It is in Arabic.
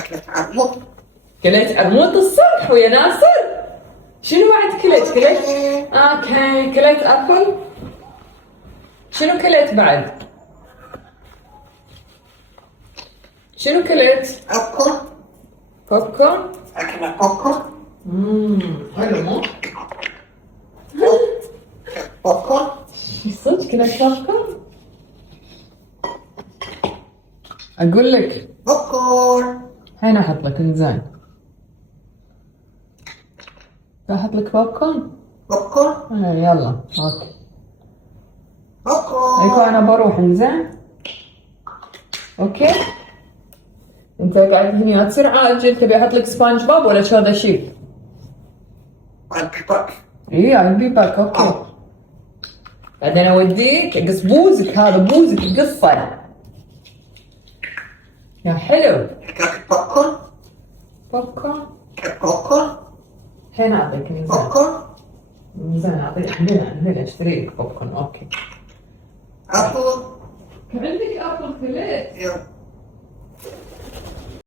كلت عرموط. كليت عرموط الصبح ويا ناصر؟ شنو بعد كليت؟ اوكي كليت ابل. شنو كليت بعد؟ شنو كليت؟ كوكو. كوكو؟ أكل كوكو. حلو مو؟ كوكو. صدق كليت كوكو؟ اقول لك كوكو. الحين احط لك انزين. احط لك بوب كورن؟ كوكو. يلا اوكي. كوكو. ايكو انا بروح انزين. اوكي. انت قاعد هنا تصير عاجل، تبي احط لك سبونج بوب ولا شو هذا الشيء؟ I'll be back. اي I'll be back. اوكي. بعدين اوديك اقص بوزك، هذا بوزك القصه. يا حلو. كاك بوبكورن. بوب كورن. بوبكورن. الحين اعطيك انزين. بوبكورن. انزين اعطيك هنا اشتري لك بوب كورن. اوكي. أبل. عندك ابل كليت؟ يا